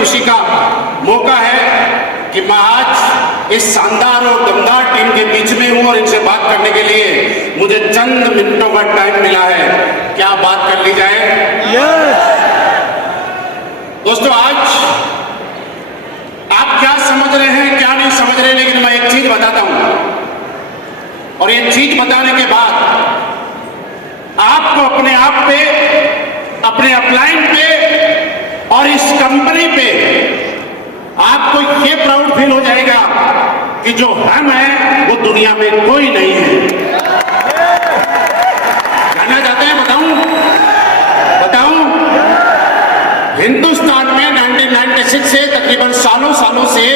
खुशी का मौका है कि मैं आज इस शानदार और दमदार टीम के बीच में हूं और इनसे बात करने के लिए मुझे चंद मिनटों का टाइम मिला है। क्या बात कर ली जाए? दोस्तों, आज आप क्या समझ रहे हैं, क्या नहीं समझ रहे, लेकिन मैं एक चीज बताता हूं और ये चीज बताने के बाद आपको अपने आप पे, अपने अपलाइन पे और इस कंपनी पे आपको ये प्राउड फील हो जाएगा कि जो हम हैं वो दुनिया में कोई नहीं है। जानना चाहते हैं? बताऊं? हिंदुस्तान में 1996 से तकरीबन सालों से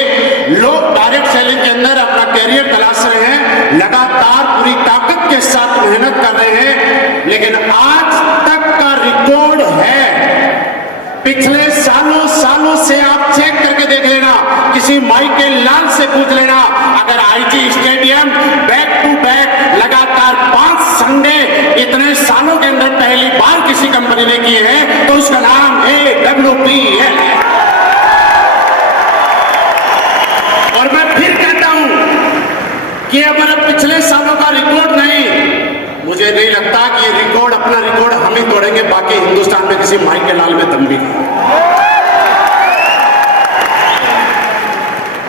लोग डायरेक्ट सेलिंग के अंदर अपना कैरियर तलाश रहे हैं, लगातार पूरी ताकत के साथ मेहनत कर रहे हैं, लेकिन आज तक का रिकॉर्ड है, पिछले सालों से आप चेक करके देख लेना, किसी माइकल लाल से पूछ लेना, अगर IG stadium back to back लगातार 5 संडे इतने सालों के अंदर पहली बार किसी कंपनी ने किए हैं तो उसका नाम AWPL है। और मैं फिर कहता हूं कि अगर पिछले सालों का रिकॉर्ड नहीं, मुझे नहीं लगता कि ये रिकॉर्ड, अपना रिकॉर्ड हम ही तोड़ेंगे, बाकी हिंदुस्तान में किसी माइकल लाल में दम भी नहीं।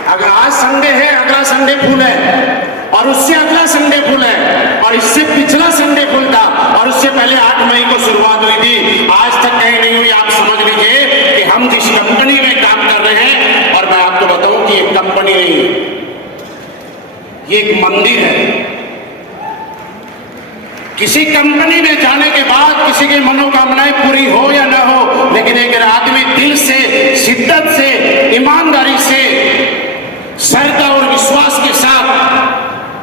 अगर आज संडे है, अगला संडे फुल है, और उससे अगला संडे फुल है, और इससे पिछला संडे फुल था, और उससे पहले 8 मई को शुरुआत हुई थी, आज तक कहीं नहीं हुई। आप समझ लीजिए कि हम जिस कंपनी में काम कर रहे हैं, और मैं आपको बताऊं कि ये कंपनी नहीं, ये एक मंदिर है। किसी कंपनी में जाने के बाद किसी की मनोकामनाएं पूरी हो या ना हो, लेकिन एक आदमी दिल से, शिद्दत से, ईमानदारी से, श्रद्धा और विश्वास के साथ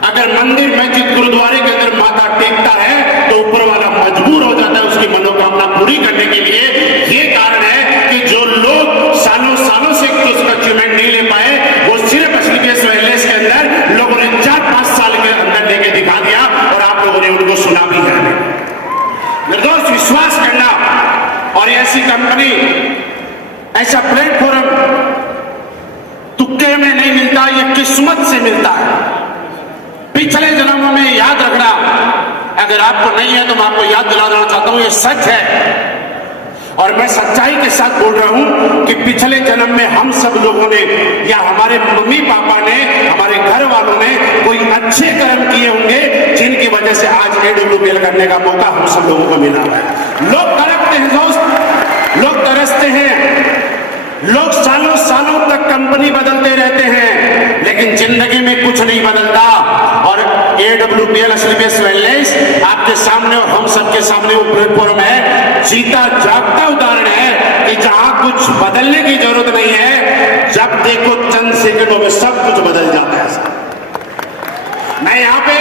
अगर मंदिर, मस्जिद, गुरुद्वारे के अंदर माथा टेकता है तो ऊपर वाला मजबूर हो जाता है उसकी मनोकामना पूरी करने के लिए। ये कारण है कि जो लोग सालों से उसका अचीवमेंट नहीं ले पाए, वो सिर्फ एसलीपीएस वेलनेस के अंदर लोगों ने 4-5 साल के अंदर लेके दिखा दिया, और आप लोगों ने उनको सुना भी है। निर्दोष विश्वास करना, और ऐसी कंपनी, ऐसा प्लेटफॉर्म तुक्के में नहीं मिलता, ये किस्मत से मिलता है। पिछले जन्मों में याद रखना, अगर आपको नहीं है तो मैं आपको याद दिला देना चाहता हूं, ये सच है और मैं सच्चाई के साथ बोल रहा हूं कि पिछले जन्म में हम सब लोगों ने, या हमारे मम्मी पापा ने, हमारे घर वालों ने कोई अच्छे कर्म किए होंगे जिनकी वजह से आज AWPL करने का मौका हम सब लोगों को मिला है। लोग तड़पते हैं दोस्त, लोग तरसते हैं, लोग सालों तक कंपनी बदलते रहते हैं, लेकिन जिंदगी में कुछ नहीं बदलता। और AWPL एसलीपीएस वेलनेस आपके सामने और हम सबके सामने वो प्लेटफॉर्म है, जीता जागता उदाहरण है कि जहां कुछ बदलने की जरूरत नहीं है, जब देखो चंद सेकंडों में सब कुछ बदल जाता है। मैं यहां पे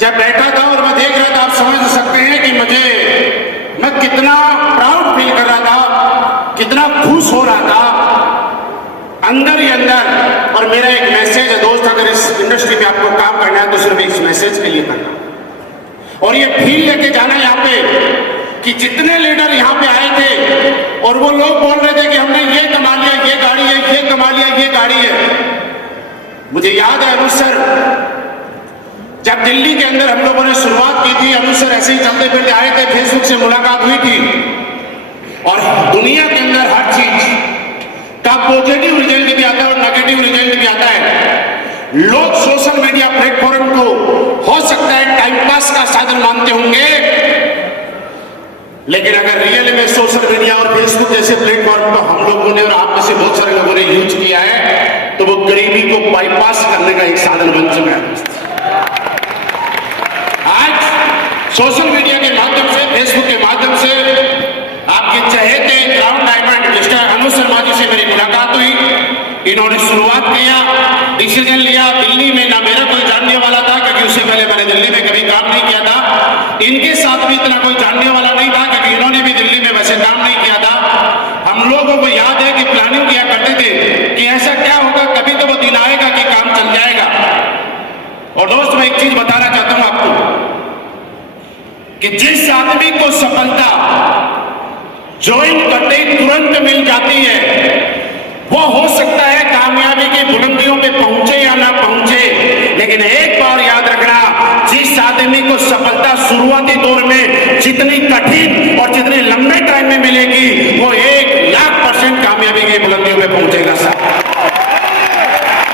जब बैठा था और मैं देख रहा था, आप समझ सकते हैं कि मैं कितना प्राउड फील कर रहा था, कितना खुश हो रहा था अंदर ही अंदर। और मेरा एक मैसेज है दोस्त, अगर इस इंडस्ट्री में आपको काम करना है तो सिर्फ इस मैसेज के लिए करना, और ये फील लेके जाना यहाँ पे कि जितने लीडर यहाँ पे आए थे और वो लोग बोल रहे थे कि हमने ये कमा लिया, ये गाड़ी है, ये कमा लिया, ये गाड़ी है। मुझे याद है अनु सर, जब दिल्ली के अंदर हम लोगों ने शुरुआत की थी, अनु सर ऐसे ही चलते फिरते आए थे, फेसबुक से मुलाकात हुई थी, और दुनिया के अंदर हर चीज का पॉजिटिव रिजल्ट भी आता है और नेगेटिव रिजल्ट भी आता है। लोग सोशल मीडिया प्लेटफॉर्म को हो सकता है टाइम पास का साधन मानते होंगे, लेकिन अगर रियल में सोशल मीडिया और फेसबुक जैसे प्लेटफॉर्म को हम लोगों ने और आप में से बहुत सारे लोगों ने यूज किया है, तो वो गरीबी को बाईपास करने का एक साधन बन चुका है। आज सोशल मीडिया के माध्यम से, फेसबुक के माध्यम से आपके चहेते क्राउन डायमंड मिस्टर अनु शर्मा जी से मेरी मुलाकात हुई। इन्होंने शुरुआत किया, डिसीजन लिया। दिल्ली में ना मेरा कोई जानने वाला था, क्योंकि उससे पहले मैंने दिल्ली में कभी काम नहीं किया था। इनके साथ भी इतना कोई जानने वाला नहीं था, क्योंकि इन्होंने भी दिल्ली में वैसे काम नहीं किया था। हम लोगों को याद है कि प्लानिंग किया करते थे कि ऐसा क्या होगा, कभी तो वो दिन आएगा कि काम चल जाएगा। और दोस्त, मैं एक चीज बताना चाहता हूं आपको कि जिस आदमी को सफलता ज्वाइन करते ही तुरंत मिल जाती है, को सफलता शुरुआती दौर में जितनी कठिन और जितने लंबे टाइम में मिलेगी वो 1,00,000% कामयाबी की बुलंदियों में पहुंचेगा साहब।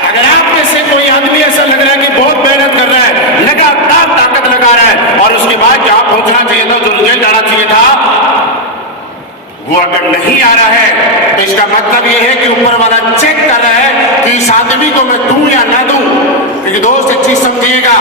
अगर आप में से कोई आदमी ऐसा लग रहा है कि बहुत मेहनत कर रहा है, लगातार ताकत लगा रहा है और उसके बाद जहां पहुंचना चाहिए था, जो रिजल्ट आना चाहिए था, वो अगर नहीं आ रहा है तो इसका मतलब यह है कि ऊपर वाला चेक कर रहा है कि इस आदमी को मैं दूं या ना दूं। क्योंकि दोस्त एक चीज समझिएगा,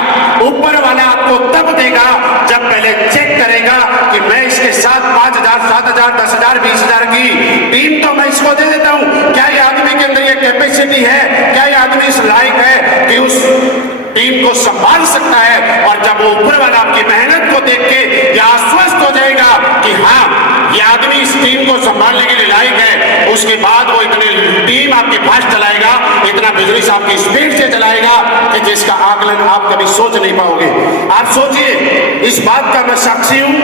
ऊपर वाला आपको तब देगा जब पहले चेक करेगा कि मैं इसके साथ 5,000, 7,000, 10,000, 20,000 की टीम तो मैं इसको दे देता हूं। क्या ये आदमी के अंदर ये कैपेसिटी है? क्या ये आदमी इस लायक है कि उस टीम को संभाल सकता है? और जब वो ऊपर वाला आपकी मेहनत को देख के ये आश्वस्त हो जाएगा कि हाँ ये आदमी इस टीम को संभालने के लिए लायक है, उसके बाद वो इतने टीम आपके पास चलाएगा, इतना बिजनेस आपकी स्पीड से चलाएगा कि जिसका आकलन आप कभी सोच नहीं पाओगे। आप सोचिए, इस बात का मैं साक्षी हूं,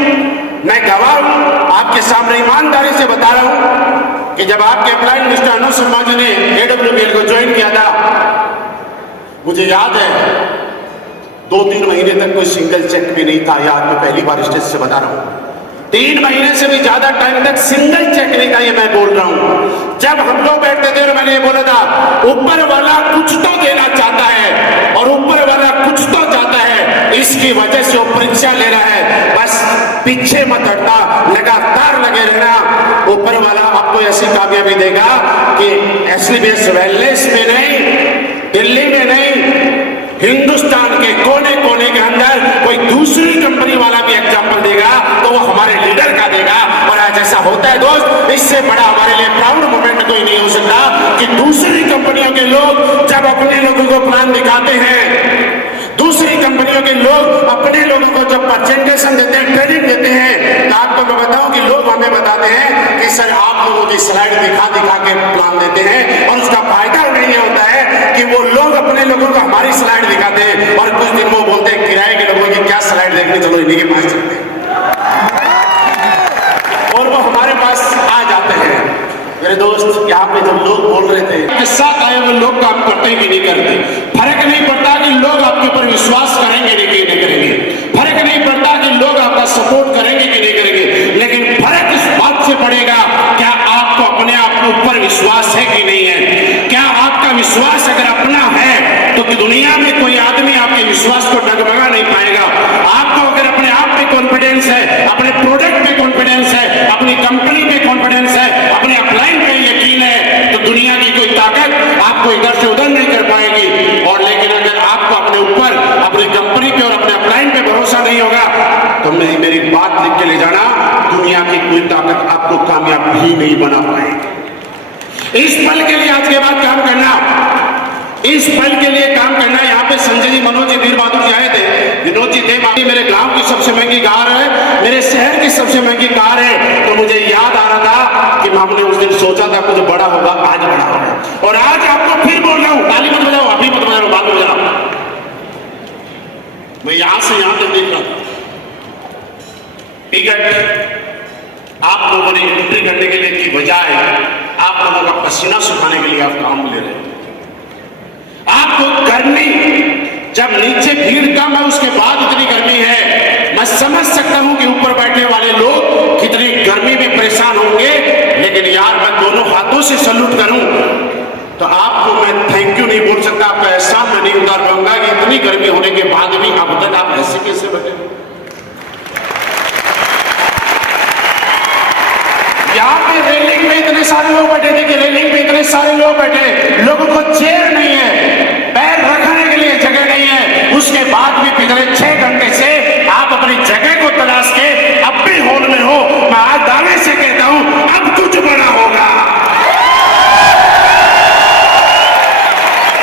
मैं गवाह हूं, आपके सामने ईमानदारी से बता रहा हूं कि जब आपके अप्लाइड मिस्टर अनुज शर्मा जी ने AWPL को ज्वाइन किया था, मुझे याद है 2-3 महीने तक कोई सिंगल चेक भी नहीं था। याद मैं पहली बार स्टेज से बता रहा हूं, 3 महीने से भी ज्यादा टाइम तक सिंगल चेक नहीं था। ये मैं बोल रहा हूं, जब हम लोग बैठते थे और मैंने ये बोला था ऊपर वाला कुछ तो देना चाहता है और ऊपर वाला कुछ तो चाहता है, इसकी वजह से वो परीक्षा ले रहा है। बस पीछे मत हटना, लगातार लगे रहना, ऊपर वाला आपको ऐसी कामयाबी देगा कि SLBS वेलनेस में नहीं, दिल्ली में नहीं, हिंदुस्तान के कोने कोने के अंदर कोई दूसरी कंपनी वाला भी एग्जाम्पल देगा तो वो हमारे लीडर का देगा। और आज ऐसा होता है दोस्त, इससे बड़ा हमारे लिए प्राउड मोमेंट कोई नहीं हो सकता कि दूसरी कंपनियों के लोग जब अपने लोगों को प्लान दिखाते हैं, दूसरी कंपनियों के लोग अपने लोगों को जब प्रेजेंटेशन देते हैं, ट्रेनिंग देते हैं, तो आपको मैं बताऊं कि लोग हमें बताते हैं कि सर आप लोगों की स्लाइड दिखा दिखा के प्लान देते हैं, और उसका फायदा उन्हें ये होता है कि वो लोग अपने लोगों को हमारी स्लाइड दिखाते हैं और कुछ दिन वो बोलते हैं किराए के लोगों की क्या स्लाइड देखने, चलो इन्हीं के पास चलते हैं, और वो हमारे पास आ जाते हैं। मेरे दोस्त, यहाँ पे जब लोग बोल रहे थे कि साथ आए हुए लोग काम करते हैं कि नहीं करते, फर्क नहीं पड़ता कि लोग आपके ऊपर विश्वास करेंगे कि नहीं करेंगे, फर्क नहीं पड़ता कि लोग आपका सपोर्ट करेंगे कि नहीं करेंगे, लेकिन फर्क इस बात से पड़ेगा क्या आपको अपने आप के ऊपर विश्वास है कि नहीं है। क्या आपका विश्वास अगर अपना है तो कि दुनिया में कोई आदमी आपके विश्वास को डगमगा नहीं पाएगा। आपको अगर अपने आप पे कॉन्फिडेंस है, अपने प्रोडक्ट पे कॉन्फिडेंस है, अपनी कंपनी पे कॉन्फिडेंस है, अपने अपलाइन पे यकीन है, तो दुनिया की कोई ताकत आपको इधर से उधर नहीं कर पाएगी। और लेकिन अगर आपको अपने ऊपर, अपनी कंपनी पे और अपने अपलाइन पे भरोसा नहीं होगा तो मेरी बात लिख के ले जाना, दुनिया की कोई ताकत आपको कामयाब भी नहीं बना पाएगी। इस पल के लिए आज के बाद काम करना, इस पल के लिए काम करना। यहाँ पे संजय जी, मनोज जी, वीर बहादुर जी आए थे, विनोद जी थे। मेरे गांव की सबसे महंगी कार है, मेरे शहर की सबसे महंगी कार है, तो मुझे याद आ रहा था कि हमने उस दिन सोचा था कुछ बड़ा होगा, आज बड़ा होगा। और आज आपको फिर बोल रहा हूं, ताली मत बजाओ, अभी मत बजाओ, बाद में बजाओ। मैं यहां से यहां तक देख रहा हूं, टिकट आप लोगों ने एंट्री करने के लिए की बजाय आप लोगों का पसीना सुखाने के लिए आप काम ले रहे हैं। आपको गर्मी, जब नीचे भीड़ कम है उसके बाद इतनी गर्मी है, मैं समझ सकता हूं कि ऊपर बैठने वाले लोग कितनी गर्मी में परेशान होंगे, लेकिन यार मैं दोनों हाथों से सल्यूट करूं तो आपको मैं थैंक यू नहीं बोल सकता, आपका एहसान मैं नहीं उतार पाऊंगा कि इतनी गर्मी होने के बाद भी अब तक आप ऐसे कैसे बैठे। यहाँ पे रेलिंग में इतने सारे लोग बैठे थे कि रेलिंग पे इतने सारे लोग बैठे, लोगों को चेयर नहीं है, पैर रखने के लिए जगह नहीं है, उसके बाद भी पिछले 6 घंटे से आप अपनी जगह को तलाश के अब भी हॉल में हो। मैं आज दावे से कहता हूं अब कुछ बड़ा होगा,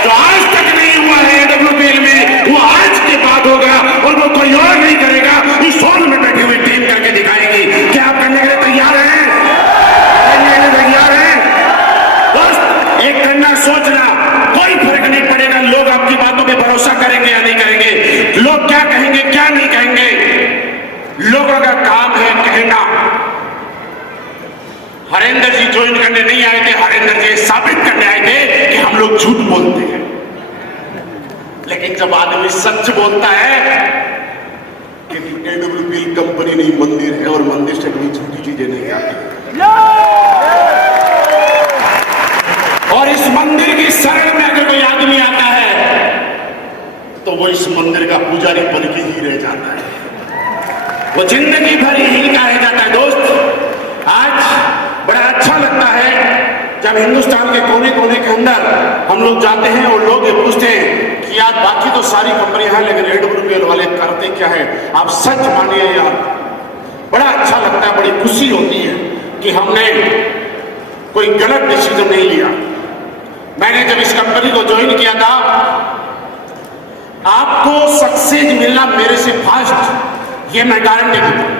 जो आज तक नहीं हुआ है AWPL में, वो आज के बाद होगा, और वो कोई और नहीं करेगा, इस हॉल में बैठी हुई टीम करके दिखाएगी। क्या आप करने के लिए तैयार हैं? तैयार हैं दोस्त? एक करना, सोचना, कोई फर्क नहीं पड़ेगा लोग आपकी बातों पे भरोसा करेंगे या नहीं करेंगे, लोग क्या कहेंगे क्या नहीं कहेंगे। लोगों का काम है कहना। हरेंद्र जी ज्वाइन करने नहीं आए थे, हरेंद्र जी साबित करने आए थे कि हम लोग झूठ बोलते हैं, लेकिन जब आदमी सच बोलता है कि एडब्ल्यूपीएल कंपनी नहीं मंदिर है और मंदिर से कोई छोटी चीजें नहीं आती। और इस मंदिर की शरण में अगर कोई आदमी आता है तो वो इस मंदिर का पुजारी बन के ही रह जाता है, वो जिंदगी भर यही का रह जाता है। दोस्त, आज बड़ा अच्छा लगता है जब हिंदुस्तान के कोने कोने के अंदर हम लोग जाते हैं और लोग ये पूछते हैं कि यार बाकी तो सारी कंपनियां हैं लेकिन एडब्ल्यूपीएल वाले करते क्या है। आप सच मानिए यार, बड़ा अच्छा लगता है, बड़ी खुशी होती है कि हमने कोई गलत डिसीजन नहीं लिया। मैंने जब इस कंपनी को ज्वाइन किया था, आपको सक्सेस मिलना मेरे से फास्ट, ये मैं गारंटी देता हूं।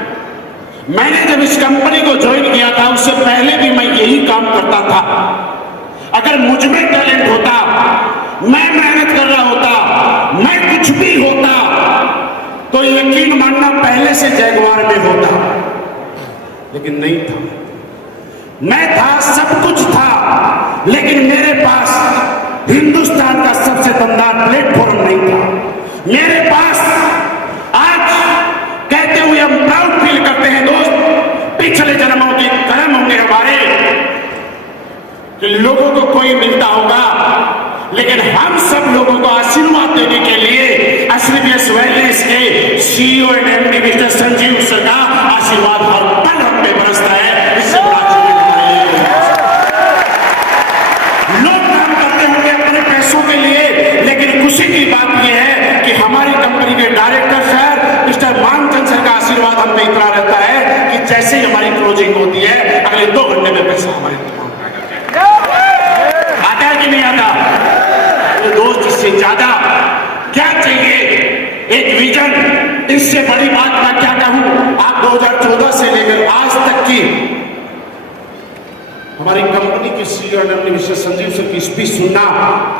मैंने जब इस कंपनी को ज्वाइन किया था उससे पहले भी मैं यही काम करता था। अगर मुझ में टैलेंट होता, मैं मेहनत कर रहा होता, मैं कुछ भी होता, तो यकीन मानना पहले से जैगवार में होता, लेकिन नहीं था। मैं था, सब कुछ था, लेकिन मेरे पास हिंदुस्तान का सबसे दमदार प्लेटफॉर्म नहीं था। मेरे पास आज कहते हुए हम प्राउड फील करते हैं दोस्त, पिछले जन्मों के कर्म होंगे हमारे कि लोगों को कोई मिलता होगा, लेकिन हम सब लोगों को आशीर्वाद देने के लिए एसलीबीएस वेलनेस के CEO and MD mister Sanjeev sir का आशीर्वाद हर पल हम पे बरसता है। इससे बड़ा लोग काम करते होंगे अपने पैसों के लिए, लेकिन खुशी की बात यह है कि हमारी कंपनी के director sir mister Manchand sir का आशीर्वाद हम पे इतना रहता है कि जैसे ही हमारी क्लोजिंग होती है अगले 2 घंटे में पैसा हमारे आता है कि नहीं आता। तो दोस्त, इससे ज्यादा क्या चाहिए? एक विजन, इससे बड़ी बात मैं क्या कहूं। आप 2014 से लेकर आज तक की हमारी कंपनी के सीईओ मिस्टर संजीव सर की स्पीच सुनना,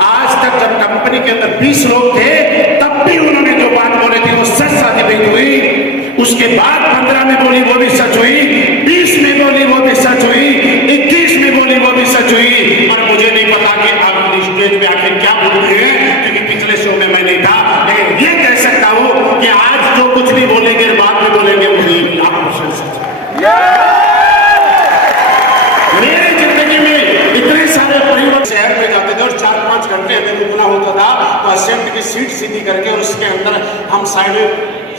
आज तक जब कंपनी के अंदर 20 लोग थे तब भी उन्होंने जो बात बोली थी वो सच साबित हुई। उसके बाद 15 में बोली वो भी सच हुई, 20 में बोली वो भी सच हुई, 21 में बोली वो भी सच हुई। और मुझे नहीं पता कि आप स्टेज पे आके क्या बोल रहे हैं, क्योंकि पिछले शो में मैं नहीं था, लेकिन ये कह सकता हूं कि आज जो कुछ भी बोलेंगे बाद में बोलेंगे वही आपको सच है। मेरी जिंदगी में इतने सारे परिवार शहर में जाते थे और 4-5 घंटे हमें रुकना होता था, तो असेंबली की सीट सीधी करके और उसके अंदर हम साइड में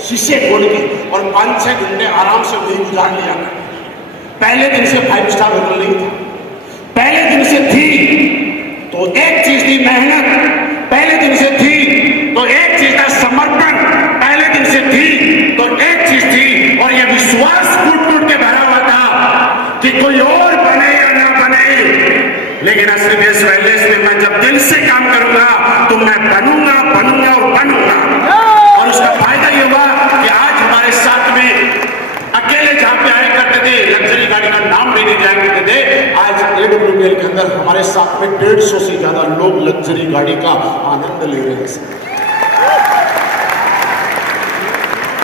शीशे खोल के और 5-6 घंटे आराम से वही गुजार लिया। पहले दिन से 5 स्टार होटल नहीं था, पहले दिन से थी तो एक चीज थी मेहनत, पहले दिन से थी तो एक चीज था समर्पण, पहले दिन से थी तो एक चीज थी, और यह विश्वास टूट के भरा हुआ था कि कोई और बने या ना बने, लेकिन एसलीबीएस वेलनेस में मैं जब दिल से काम करूंगा तो मैं बनूंगा बनूंगा और बनूंगा। और उसका फायदा ये हुआ कि आज हमारे साथ में अकेले जहां पे आया करते थे, लग्जरी गाड़ी का नाम लेने जाया करते थे, आज एडब्ल्यूपीएल के अंदर हमारे साथ में 150 से ज्यादा लोग लग्जरी गाड़ी का आनंद ले रहे हैं।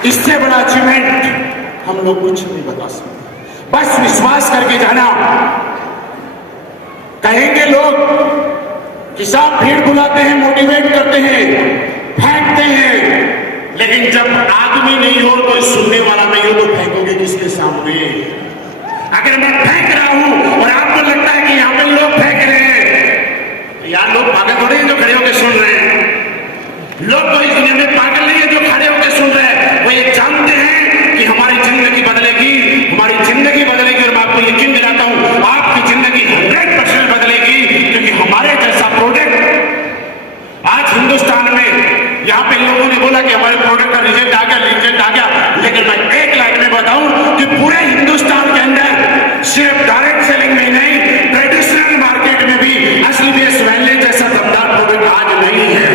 इससे बड़ा अचीवमेंट हम लोग कुछ नहीं बता सकते। बस विश्वास करके जाना। कहेंगे लोग कि साहब भीड़ बुलाते हैं, मोटिवेट करते हैं, फेंकते हैं, लेकिन जब आदमी नहीं हो, कोई सुनने वाला नहीं हो, तो फेंकोगे किसके सामने? अगर मैं फेंक रहा हूं और आपको लगता है कि यहां पे लोग फेंक रहे हैं, तो यार लोग पागल थोड़े हैं जो खड़े होकर सुन रहे हैं। लोग तो इस दुनिया में पागल नहीं है जो खड़े होकर सुन रहे हैं, वो ये जानते हैं कि हमारी जिंदगी बदलेगी, हमारी जिंदगी बदलेगी। और मैं आपको यकीन दिलाता हूं आपकी जिंदगी 100% बदलेगी, क्योंकि हमारे जैसा प्रोडक्ट आज हिंदुस्तान में, यहाँ पे लोगों ने बोला कि हमारे प्रोडक्ट का रिजल्ट आ गया, लेकिन मैं एक लाइन में बताऊं कि पूरे हिंदुस्तान के अंदर सिर्फ डायरेक्ट सेलिंग में नहीं, ट्रेडिशनल मार्केट में भी एसलीबीएस वेलनेस जैसा दमदार प्रोडक्ट आज नहीं है।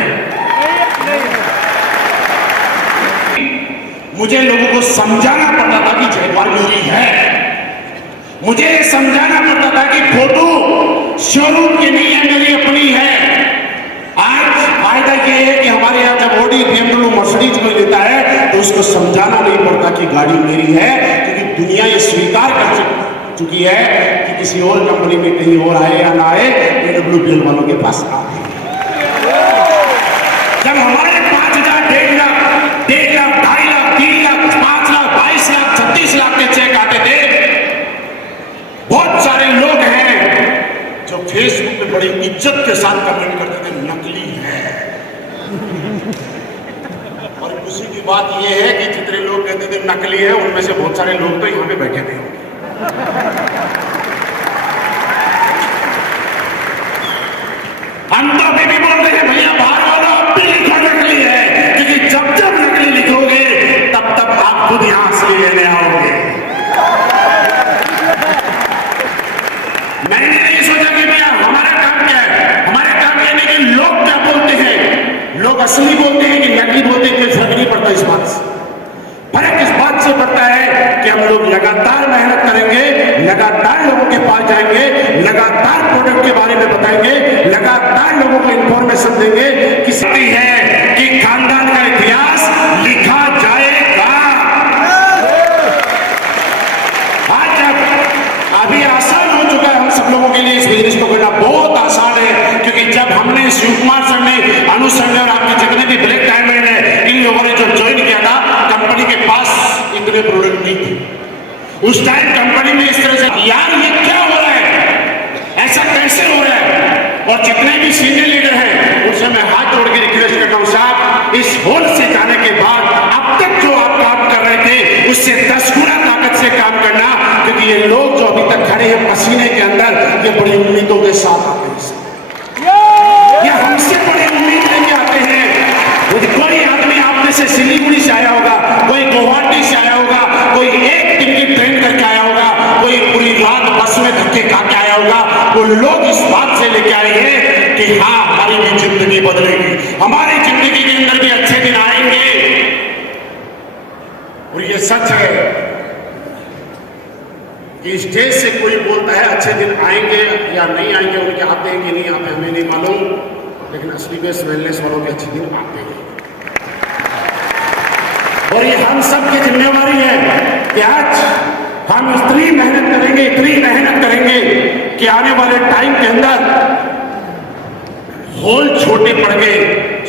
मुझे लोगों को समझाना पड़ता था कि जैगवार मेरी है, मुझे समझाना पड़ता था कि फोटो शोरूम की नहीं है, मेरी अपनी है। आज फायदा यह है कि हमारे यहाँ जब ऑडी, BMW, मर्सिडीज कोई लेता है तो उसको समझाना नहीं पड़ता कि गाड़ी मेरी है, क्योंकि दुनिया ये स्वीकार कर चुकी है कि किसी और कंपनी में कहीं और आए या ना आए, एडब्ल्यूपीएल वालों के पास आए। जब हमारे 5,000, 1.5 लाख, 2.5 लाख, 3 लाख फेसबुक पे बड़ी इज्जत के साथ कमेंट करते थे नकली है। और खुशी की बात यह है कि जितने लोग कहते थे नकली है, उनमें से बहुत सारे लोग तो यहाँ पे बैठे भी होंगे। हम तो अभी भी बोल रहे हैं भैया बाहर वाला अब भी लिखो नकली है, क्योंकि जब जब नकली लिखोगे तब तब आप खुद यहां असली लेने आओगे। मैंने नहीं सोचा कि भैया हमारा काम क्या है, हमारा काम यह नहीं कि लोग क्या बोलते हैं, लोग असली बोलते हैं कि नकली बोलते हैं, कोई फर्क नहीं पड़ता इस बात से। फर्क इस बात से पड़ता है कि हम लोग लगातार मेहनत करेंगे, लगातार लोगों के पास जाएंगे, लगातार प्रोडक्ट के बारे में बताएंगे, लगातार लोगों को इंफॉर्मेशन देंगे। किसी है कि खानदान का इतिहास लिखा जाएगा। आज अभी आसान हो चुका है हम सब लोगों के लिए, इस बिजनेस को करना बहुत आसान है, क्योंकि जब हमने शिव कुमार सर ने, अनु सर ने और आपके जितने भी ब्लैक डायमंड है, इन लोगों ने जब ज्वाइन किया था, कंपनी के पास इतने प्रोडक्ट नहीं थे। उस टाइम कंपनी में इस तरह से यार ये क्या हो रहा है, ऐसा कैसे हो रहा है। और जितने भी सीनियर लीडर हैं उनसे मैं हाथ जोड़ के रिक्वेस्ट करता हूं, साहब इस होल से जाने के बाद अब तक जो आप काम कर रहे थे उससे 10 गुना ताकत से काम करना, क्योंकि ये लोग जो अभी तक खड़े हैं पसीने के अंदर, ये बड़ी उम्मीदों के साथ आते हैं, ये हमसे बड़ी उम्मीद लेके आते हैं। कोई आदमी आप में से सिलीगुड़ी से आया होगा, कोई गुवाहाटी से आया होगा, कोई एक दिन की ट्रेन करके आया होगा, कोई पूरी रात बस में धक्के खा के आया होगा। वो लोग इस बात से लेके आए हैं कि हाँ हमारी भी जिंदगी बदलेगी, हमारी जिंदगी के अंदर भी अच्छे दिन आएंगे। और ये सच है कि स्टेज से कोई बोलता है अच्छे दिन आएंगे या नहीं आएंगे, उनके आते हैं कि नहीं आते हमें नहीं मालूम, लेकिन असली बेस वेलनेस वालों के अच्छे दिन आते हैं। और ये हम सब की जिम्मेवारी है कि आज हम इतनी मेहनत करेंगे कि आने वाले टाइम के अंदर होल छोटे पड़ गए।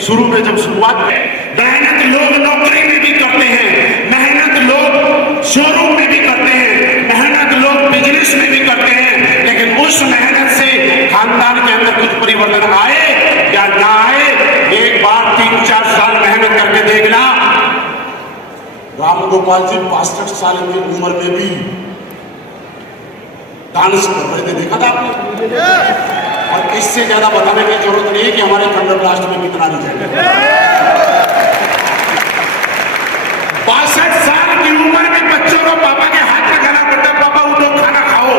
शुरू में जब शुरुआत में मेहनत लोग नौकरी में भी करते हैं, मेहनत लोग शोरूम में भी करते हैं, मेहनत लोग बिजनेस में भी करते हैं, लेकिन उस मेहनत से खानदान के अंदर कुछ परिवर्तन आए या ना आए, एक बार 3-4 साल मेहनत करके देखना। राम गोपाल जी 62 साल की उम्र में भी डांस कर रहे थे, देखा था आपने। और इससे ज्यादा बताने की जरूरत नहीं है कि हमारे थंडर ब्लास्ट में कितना रिजल्ट है। 62 साल की उम्र में बच्चों को पापा के हाथ में खाना पड़ता, पापा उठो खाना खाओ।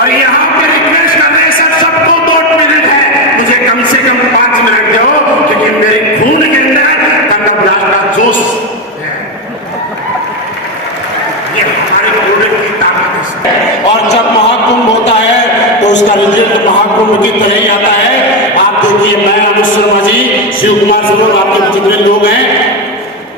और यहां पे रिक्वेस्ट कर रहे हैं सर सबको 2 मिनट है, मुझे कम से कम 5 मिनट दो, क्योंकि मेरे खून के अंदर थंडर ब्लास्ट का जोश है। ये हमारे प्रोडक्ट की ताकत है। और जब महाकुंभ होता है तो उसका रिजल्ट महाकुंभ की तरह ही आता है। आप देखिए मैं अनु शर्मा जी, शिव कुमार सर, आपके जितने लोग हैं,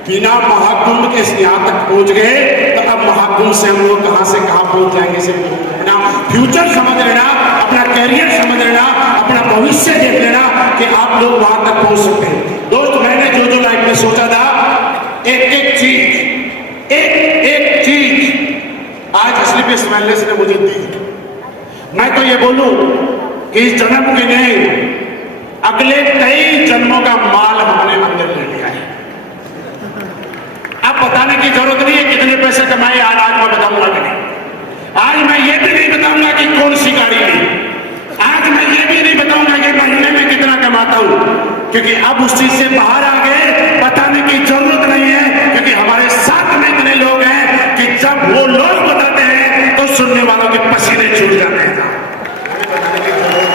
बिना महाकुंभ के यहाँ तक पहुंच गए, तो अब महाकुंभ से हम लोग कहां से कहां पहुंच जाएंगे। सिर्फ अपना फ्यूचर समझ लेना, अपना कैरियर समझ लेना, अपना भविष्य देख लेना कि आप लोग वहां तक पहुंच सकते हैं। दोस्त मैंने जो लाइफ में सोचा था, एक चीज आज असली बेस वेलनेस ने मुझे दी। मैं तो ये बोलूं कि इस जन्म के नहीं, अगले कई जन्मों का माल हमने अंदर ले लिया है। अब बताने की जरूरत नहीं है कितने पैसे कमाए, आज मैं बताऊंगा कि नहीं। आज मैं ये भी नहीं बताऊंगा कि कौन सी गाड़ी ली, आज मैं ये भी नहीं बताऊंगा कि महीने में कितना कमाता हूं, क्योंकि अब उस चीज से बाहर आ गए, बताने की जरूरत नहीं है, क्योंकि हमारे साथ में इतने लोग हैं कि जब वो लोग बताते हैं तो सुनने वालों के पसीने छूट जाते हैं। बताने की जरूरत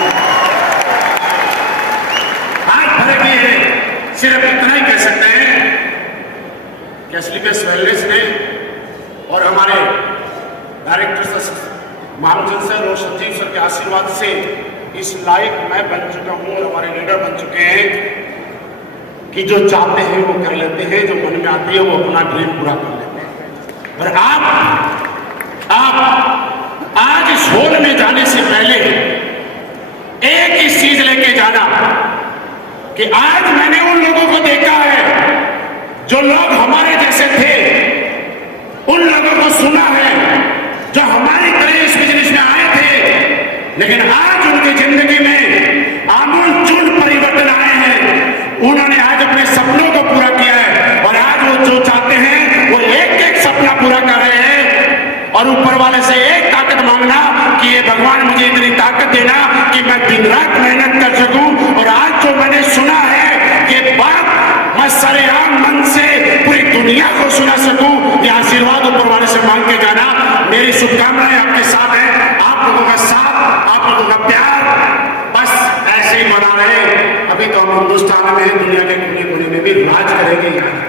आज फर्क ये है, सिर्फ इतना ही कह सकते हैं कि असली बेस वेलनेस ने और हमारे डायरेक्टर महामचंद सर और सचिव सर के आशीर्वाद से इस लायक मैं बन चुका हूं और हमारे लीडर बन चुके हैं कि जो चाहते हैं वो कर लेते हैं, जो मन में आती है वो अपना ड्रीम पूरा कर लेते हैं। और आप आज इस होल में जाने से पहले एक ही चीज लेके जाना कि आज मैंने उन लोगों को देखा है जो लोग हमारे जैसे थे, उन लोगों को सुना है जो हमारी तरह इस बिजनेस में आए थे लेकिन आज उनकी जिंदगी में आमूलचूल परिवर्तन आए हैं। उन्होंने आज अपने सपनों को पूरा किया है और आज वो जो चाहते हैं वो एक एक सपना पूरा कर रहे हैं और ऊपर वाले से एक ताकत मांगना कि ये भगवान मुझे इतनी ताकत देना कि मैं दिन रात मेहनत कर सकूं। और आज जो मैंने सुना है ये बात मैं सरेआम मन से पूरी दुनिया को सुना सकूं, ये आशीर्वाद ऊपर वाले से मांग के जाना। मेरी शुभकामनाएं आपके साथ है, आप लोगों का साथ, आप लोगों का प्यार बस ऐसे ही बना रहे। अभी तो हम हिंदुस्तान में दुनिया के कोने कोने में भी राज करेंगे यहाँ।